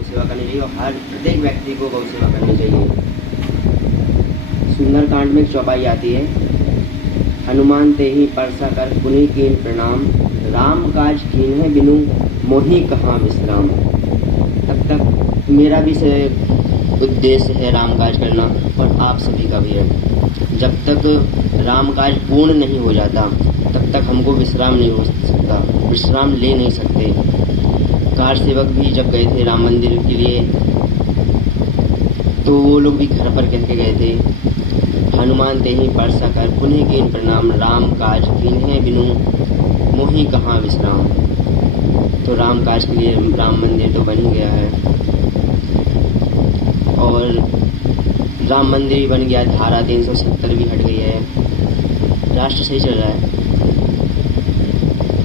गौ सेवा करनी चाहिए और हर प्रत्येक व्यक्ति को गौ सेवा करनी चाहिए। सुंदरकांड में एक चौपाई आती है, हनुमान ते ही परसा कर पुनि कीन प्रणाम, राम काज कीन्हे बिनु मोहि कहाँ विश्राम। तब तक मेरा भी से उद्देश्य है राम काज करना और आप सभी का भी है। जब तक राम काज पूर्ण नहीं हो जाता तब तक हमको विश्राम नहीं हो सकता, विश्राम ले नहीं सकते। कार सेवक भी जब गए थे राम मंदिर के लिए तो वो लोग भी घर पर कह के गए थे, हनुमान ते ही परसा कर पुनि कीन प्रणाम, राम काज कीन्हे बिनु मोहि कहाँ विश्राम। तो राम काज के लिए राम मंदिर तो बन ही गया है और राम मंदिर भी बन गया, धारा 370 भी हट गई है, राष्ट्र सही चल रहा है।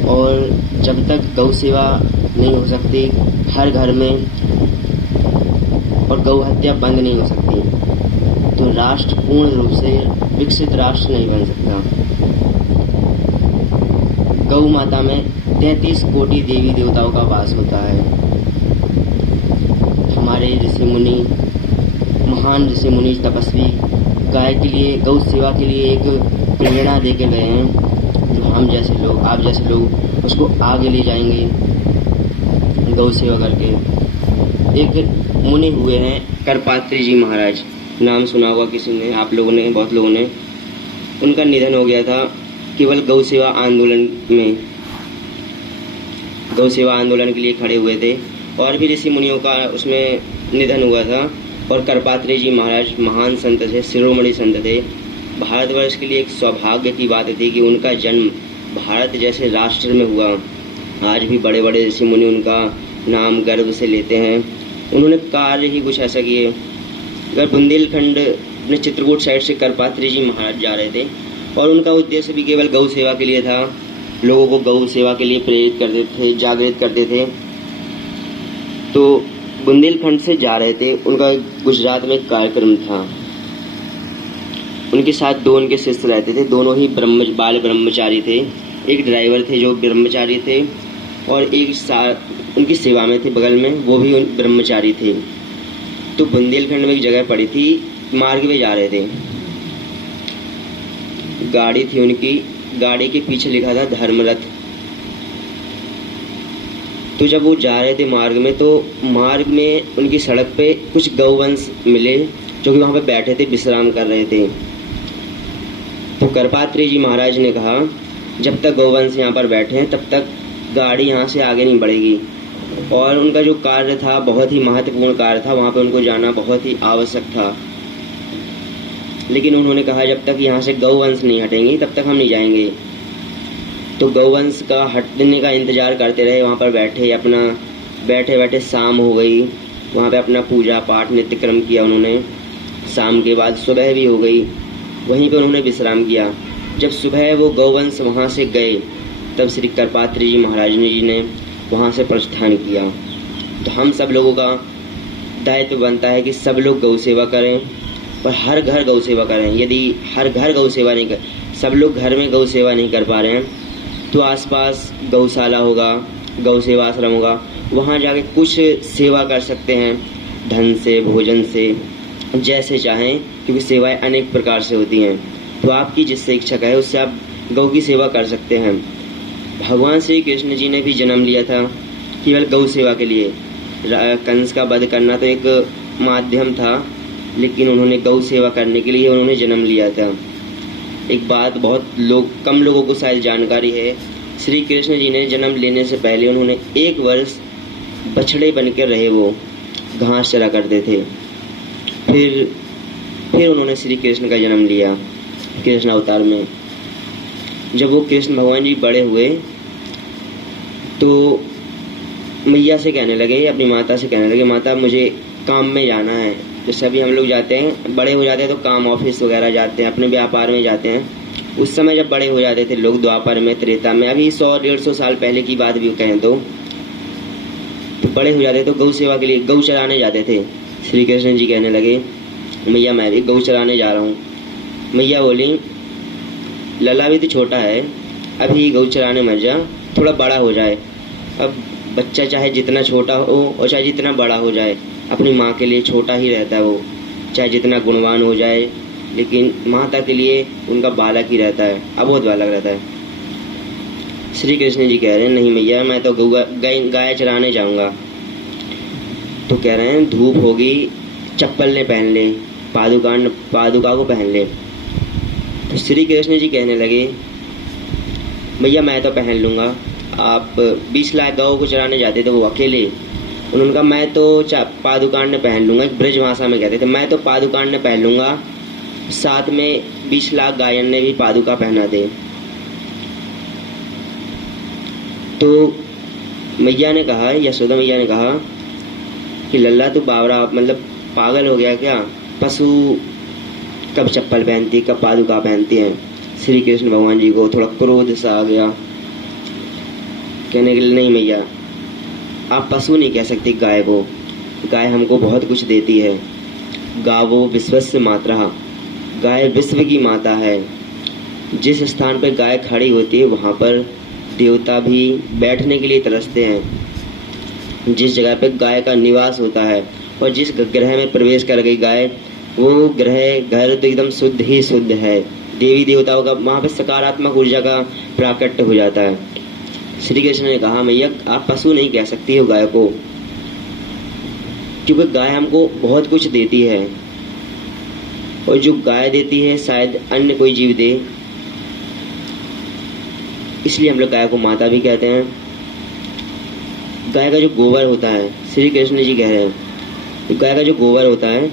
और जब तक गौ सेवा नहीं हो सकती हर घर में और गौ हत्या बंद नहीं हो सकती तो राष्ट्र पूर्ण रूप से विकसित राष्ट्र नहीं बन सकता। गौ माता में 33 कोटि देवी देवताओं का वास होता है। हमारे ऋषि मुनि, महान ऋषि मुनि तपस्वी गाय के लिए, गौ सेवा के लिए एक प्रेरणा दे के गए हैं, जो हम जैसे लोग, आप जैसे लोग उसको आगे ले जाएंगे गौ सेवा करके। एक मुनि हुए हैं करपात्री जी महाराज, नाम सुना होगा किसी ने, आप लोगों ने, बहुत लोगों ने। उनका निधन हो गया था केवल गौ सेवा आंदोलन में, गौ सेवा आंदोलन के लिए खड़े हुए थे। और भी ऋषि मुनियों का उसमें निधन हुआ था। और करपात्री जी महाराज महान संत थे, शिरोमणि संत थे। भारतवर्ष के लिए एक सौभाग्य की बात थी कि उनका जन्म भारत जैसे राष्ट्र में हुआ। आज भी बड़े बड़े ऋषि मुनि उनका नाम गर्व से लेते हैं। उन्होंने कार्य ही कुछ ऐसा किए। अगर बुंदेलखंड में चित्रकूट साइड से करपात्री जी महाराज जा रहे थे और उनका उद्देश्य भी केवल गौ सेवा के लिए था, लोगों को गौ सेवा के लिए प्रेरित करते थे, जागृत करते थे। तो बुंदेलखंड से जा रहे थे, उनका गुजरात में एक कार्यक्रम था। उनके साथ दो उनके शिष्य रहते थे, दोनों ही बाल ब्रह्मचारी थे। एक ड्राइवर थे जो ब्रह्मचारी थे और एक उनकी सेवा में थे बगल में, वो भी ब्रह्मचारी थे। तो बुंदेलखंड में एक जगह पड़ी थी, मार्ग में जा रहे थे, गाड़ी थी उनकी, गाड़ी के पीछे लिखा था धर्मरथ। तो जब वो जा रहे थे मार्ग में, तो मार्ग में उनकी सड़क पे कुछ गौवंश मिले जो कि वहाँ पे बैठे थे, विश्राम कर रहे थे। तो करपात्री जी महाराज ने कहा, जब तक गौवंश यहाँ पर बैठे हैं तब तक गाड़ी यहाँ से आगे नहीं बढ़ेगी। और उनका जो कार्य था बहुत ही महत्वपूर्ण कार्य था, वहाँ पे उनको जाना बहुत ही आवश्यक था। लेकिन उन्होंने कहा जब तक यहाँ से गौवंश नहीं हटेंगे तब तक हम नहीं जाएंगे। तो गौवंश का हटने का इंतजार करते रहे, वहाँ पर बैठे, अपना बैठे बैठे शाम हो गई। वहाँ पे अपना पूजा पाठ नित्य क्रम किया उन्होंने। शाम के बाद सुबह भी हो गई, वहीं पे उन्होंने विश्राम किया। जब सुबह वो गौवंश वहाँ से गए तब श्री करपात्री जी महाराज जी ने वहाँ से प्रस्थान किया। तो हम सब लोगों का दायित्व बनता है कि सब लोग गौ सेवा करें और हर घर गौ सेवा करें। यदि हर घर गौ सेवा नहीं कर, सब लोग घर में गौ सेवा नहीं कर पा रहे हैं तो आसपास गौशाला होगा, गौ सेवा आश्रम होगा, वहाँ जाके कुछ सेवा कर सकते हैं, धन से, भोजन से, जैसे चाहें, क्योंकि सेवाएं अनेक प्रकार से होती हैं। तो आपकी जिससे इच्छा है उससे आप गौ की सेवा कर सकते हैं। भगवान श्री कृष्ण जी ने भी जन्म लिया था केवल गौ सेवा के लिए। कंस का वध करना तो एक माध्यम था, लेकिन उन्होंने गौ सेवा करने के लिए उन्होंने जन्म लिया था। एक बात बहुत कम लोगों को शायद जानकारी है, श्री कृष्ण जी ने जन्म लेने से पहले उन्होंने 1 वर्ष बछड़े बनकर रहे, वो घास चरा करते थे। फिर उन्होंने श्री कृष्ण का जन्म लिया कृष्ण अवतार में। जब वो कृष्ण भगवान जी बड़े हुए तो मैया से कहने लगे, अपनी माता से कहने लगे, माता मुझे काम में जाना है। जैसे अभी हम लोग जाते हैं, बड़े हो जाते हैं तो काम, ऑफिस वगैरह जाते हैं, अपने व्यापार में जाते हैं। उस समय जब बड़े हो जाते थे लोग, द्वापर में, त्रेता में, अभी 100-150 साल पहले की बात भी कहें तो बड़े हो जाते तो गौ सेवा के लिए गौ चराने जाते थे। श्री कृष्ण जी कहने लगे, मैया मैं भी गौ चराने जा रहा हूँ। मैया बोली, लला भी तो छोटा है, अभी गौ चराने मत जा, थोड़ा बड़ा हो जाए। अब बच्चा चाहे जितना छोटा हो और चाहे जितना बड़ा हो जाए, अपनी माँ के लिए छोटा ही रहता है वो, चाहे जितना गुणवान हो जाए, लेकिन माता के लिए उनका बालक ही रहता है, अबोध बालक रहता है। श्री कृष्ण जी कह रहे हैं नहीं मैया, मैं तो गाय चराने जाऊंगा। तो कह रहे हैं धूप होगी, चप्पल ने पहन ले, पादुका को पहन ले। तो श्री कृष्ण जी कहने लगे भैया मैं तो पहन लूँगा, आप 20 लाख गौ को चराने जाते थे वो अकेले, उन्होंने कहा मैं तो पादुकांड ने पहन लूँगा, एक ब्रज भाषा में कहते थे, मैं तो पादुकांड ने पहन लूँगा, साथ में 20 लाख गायन ने भी पादुका पहना दे। तो मैया ने कहा, यशोदा मैया ने कहा कि लल्ला तू बावरा मतलब पागल हो गया क्या, पशु कब चप्पल पहनती कब पादुका पहनती हैं। श्री कृष्ण भगवान जी को थोड़ा क्रोध सा आ गया, कहने के लिए नहीं मैया, आप पशु नहीं कह सकती गाय को, गाय हमको बहुत कुछ देती है, गावो विश्वस्य मातरः, गाय विश्व की माता है। जिस स्थान पर गाय खड़ी होती है वहाँ पर देवता भी बैठने के लिए तरसते हैं। जिस जगह पे गाय का निवास होता है और जिस ग्रह में प्रवेश कर गई गाय, वो घर तो एकदम शुद्ध ही शुद्ध है, देवी देवताओं का वहाँ पे सकारात्मक ऊर्जा का प्राकट्य हो जाता है। श्री कृष्ण ने कहा मैया आप पशु नहीं कह सकती हो गाय को, क्योंकि गाय हमको बहुत कुछ देती है, और जो गाय देती है शायद अन्य कोई जीव दे, इसलिए हम लोग गाय को माता भी कहते हैं। गाय का जो गोबर होता है, श्री कृष्ण जी कह रहे हैं गाय का जो गोबर होता है,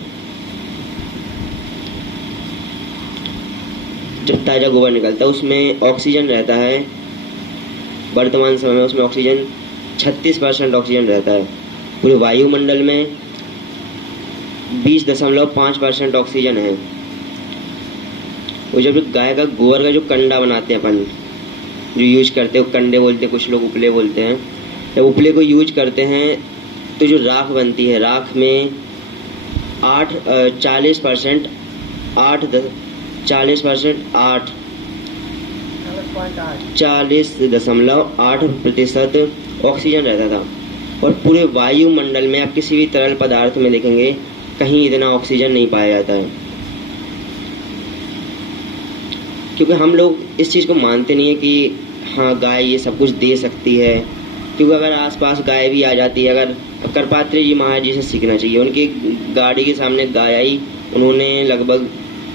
जब ताजा गोबर निकलता है उसमें ऑक्सीजन रहता है, वर्तमान समय में उसमें ऑक्सीजन 36% ऑक्सीजन रहता है, पूरे वायुमंडल में 20.5% ऑक्सीजन है। वो जब गाय का गोबर का जो कंडा बनाते हैं अपन, जो यूज करते हैं, कंडे बोलते हैं, कुछ लोग उपले बोलते हैं, जब उपले को यूज करते हैं तो जो राख बनती है, राख में 40% 40.8% ऑक्सीजन रहता था। और पूरे वायुमंडल में आप किसी भी तरल पदार्थ में देखेंगे कहीं इतना ऑक्सीजन नहीं पाया जाता है, क्योंकि हम लोग इस चीज़ को मानते नहीं है कि हाँ गाय ये सब कुछ दे सकती है। क्योंकि अगर आसपास गाय भी आ जाती है, अगर करपात्री जी महाराज जी से सीखना चाहिए, उनकी गाड़ी के सामने गाय आई, उन्होंने लगभग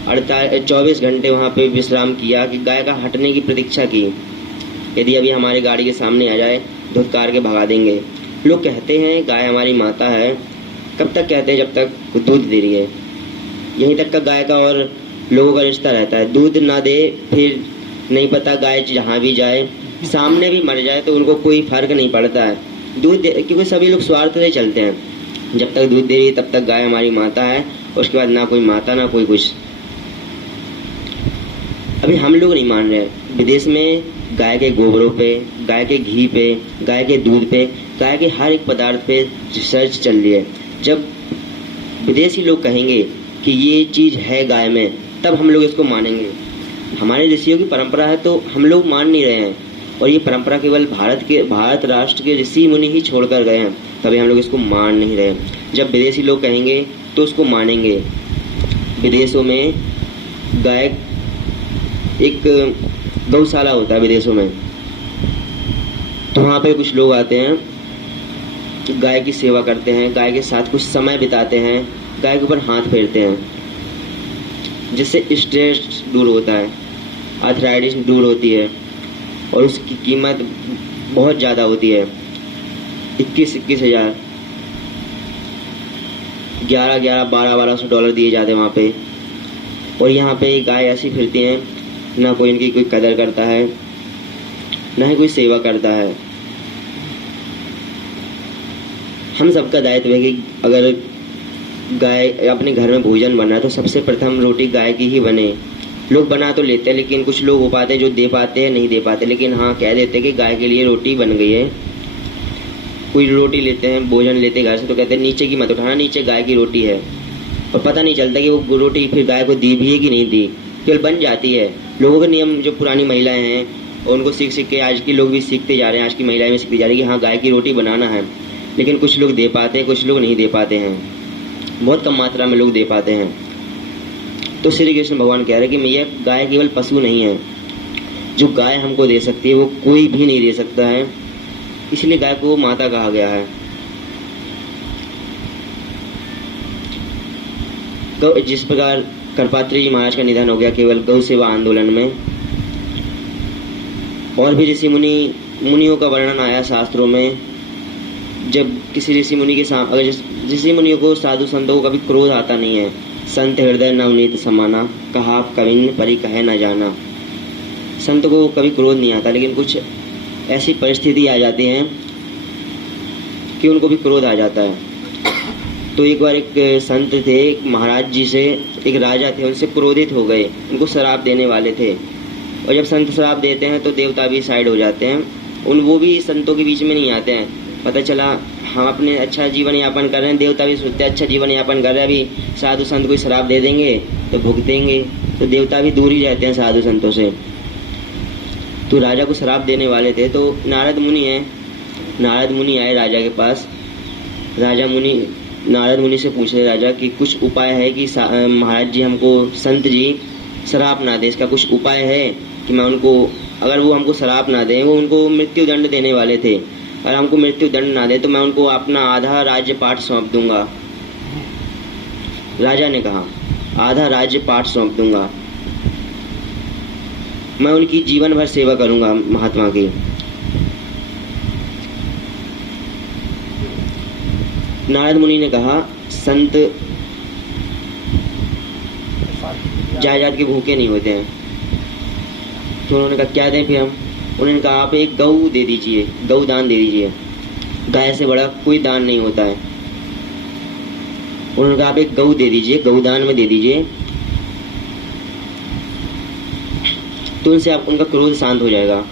24 घंटे वहाँ पे विश्राम किया कि गाय का हटने की प्रतीक्षा की। यदि अभी हमारी गाड़ी के सामने आ जाए धुतकार के भगा देंगे। लोग कहते हैं गाय हमारी माता है, कब तक कहते हैं? जब तक दूध दे रही है। यहीं तक का गाय का और लोगों का रिश्ता रहता है, दूध ना दे फिर नहीं पता गाय जहाँ भी जाए, सामने भी मर जाए तो उनको कोई फर्क नहीं पड़ता है। दूध दे, क्योंकि सभी लोग स्वार्थ से चलते हैं। जब तक दूध दे रही है तब तक गाय हमारी माता है, उसके बाद ना कोई माता ना कोई कुछ। अभी हम लोग नहीं मान रहे। विदेश में गाय के गोबरों पे, गाय के घी पे, गाय के दूध पे, गाय के हर एक पदार्थ पे रिसर्च चल रही है। जब विदेशी लोग कहेंगे कि ये चीज़ है गाय में, तब हम लोग इसको मानेंगे। हमारे ऋषियों की परंपरा है तो हम लोग मान नहीं रहे हैं, और ये परंपरा केवल भारत राष्ट्र के ऋषि मुनि ही छोड़कर गए हैं, तभी हम लोग इसको मान नहीं रहे। जब विदेशी लोग कहेंगे तो उसको मानेंगे। विदेशों में गाय, एक गौशाला होता है विदेशों में, तो वहाँ पे कुछ लोग आते हैं, गाय की सेवा करते हैं, गाय के साथ कुछ समय बिताते हैं, गाय के ऊपर हाथ फेरते हैं, जिससे स्ट्रेस दूर होता है, आर्थराइटिस दूर होती है, और उसकी कीमत बहुत ज़्यादा होती है। 21 हज़ार, 1200 डॉलर दिए जाते हैं वहाँ पे। और यहाँ पे गाय ऐसी फिरती हैं, ना कोई इनकी कोई कदर करता है, ना ही कोई सेवा करता है। हम सबका दायित्व है कि अगर गाय अपने घर में भोजन बना है तो सबसे प्रथम रोटी गाय की ही बने। लोग बना तो लेते हैं, लेकिन कुछ लोग हो पाते हैं जो दे पाते हैं, नहीं दे पाते, लेकिन हाँ कह देते हैं कि गाय के लिए रोटी बन गई है। कोई रोटी लेते हैं, भोजन लेते हैं घर से, तो कहते हैं नीचे की मत उठाना, नीचे गाय की रोटी है, और पता नहीं चलता कि वो रोटी फिर गाय को दी भी है कि नहीं दी, केवल बन जाती है। लोगों के नियम, जो पुरानी महिलाएं हैं और उनको सीख सीख के आज के लोग भी सीखते जा रहे हैं, आज की महिलाएं भी सीखती जा रही है कि हाँ गाय की रोटी बनाना है। लेकिन कुछ लोग दे पाते हैं, कुछ लोग नहीं दे पाते हैं, बहुत कम मात्रा में लोग दे पाते हैं। तो श्री कृष्ण भगवान कह रहे हैं कि मैया गाय केवल पशु नहीं है, जो गाय हमको दे सकती है वो कोई भी नहीं दे सकता है, इसलिए गाय को माता कहा गया है। तो जिस प्रकार करपात्री जी महाराज का निधन हो गया केवल गौ सेवा आंदोलन में, और भी ऋषि मुनियों का वर्णन आया शास्त्रों में। जब किसी ऋषि मुनि के सामने, अगर ऋषि मुनियों को, साधु संतों को कभी क्रोध आता नहीं है। संत हृदय नवनीत समाना, कहा कविन परि कहे न जाना। संत को कभी क्रोध नहीं आता, लेकिन कुछ ऐसी परिस्थिति आ जाती है कि उनको भी क्रोध आ जाता है। तो एक बार एक संत थे, एक महाराज जी से, एक राजा थे, उनसे क्रोधित हो गए, उनको शराब देने वाले थे। और जब संत शराब देते हैं तो देवता भी साइड हो जाते हैं, वो भी संतों के बीच में नहीं आते हैं। पता चला हम अपने अच्छा जीवन यापन कर रहे हैं, देवता भी सोचते हैं अच्छा जीवन यापन कर रहे हैं, अभी साधु संत को शराब दे देंगे तो भुगतेंगे, तो देवता भी दूर ही रहते हैं साधु संतों से। तो राजा को शराब देने वाले थे, तो नारद मुनि आए राजा के पास। नारद मुनि से पूछ रहे राजा कि कुछ उपाय है कि महाराज जी हमको, संत जी शराब ना दे, इसका कुछ उपाय है कि मैं उनको, अगर वो हमको शराब ना दें, वो उनको मृत्यु दंड देने वाले थे, अगर हमको मृत्यु दंड ना दे तो मैं उनको अपना आधा राज्य पाठ सौंप दूंगा। राजा ने कहा आधा राज्य पाठ सौंप दूंगा, मैं उनकी जीवन भर सेवा करूंगा महात्मा की। नारद मुनि ने कहा संत जायदाद के भूखे नहीं होते हैं। तो उन्होंने कहा क्या दें फिर हम? उन्होंने कहा आप एक गौ दे दीजिए, गौ दान दे दीजिए, गाय से बड़ा कोई दान नहीं होता है। उन्होंने कहा आप एक गौ दे दीजिए, गौ दान में दे दीजिए, तो उनसे आप उनका क्रोध शांत हो जाएगा।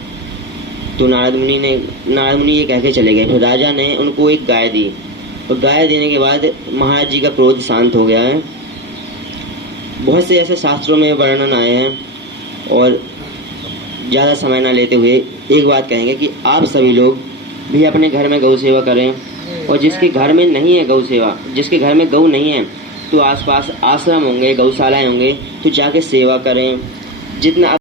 तो नारद मुनि ये कह के चले गए। फिर राजा ने उनको एक गाय दी, और गाय देने के बाद महाराज जी का क्रोध शांत हो गया है। बहुत से ऐसे शास्त्रों में वर्णन आए हैं, और ज़्यादा समय ना लेते हुए एक बात कहेंगे कि आप सभी लोग भी अपने घर में गौ सेवा करें, और जिसके घर में नहीं है गौ सेवा, जिसके घर में गौ नहीं है, तो आसपास आश्रम होंगे, गौशालाएं होंगे, तो जाके सेवा करें। जितना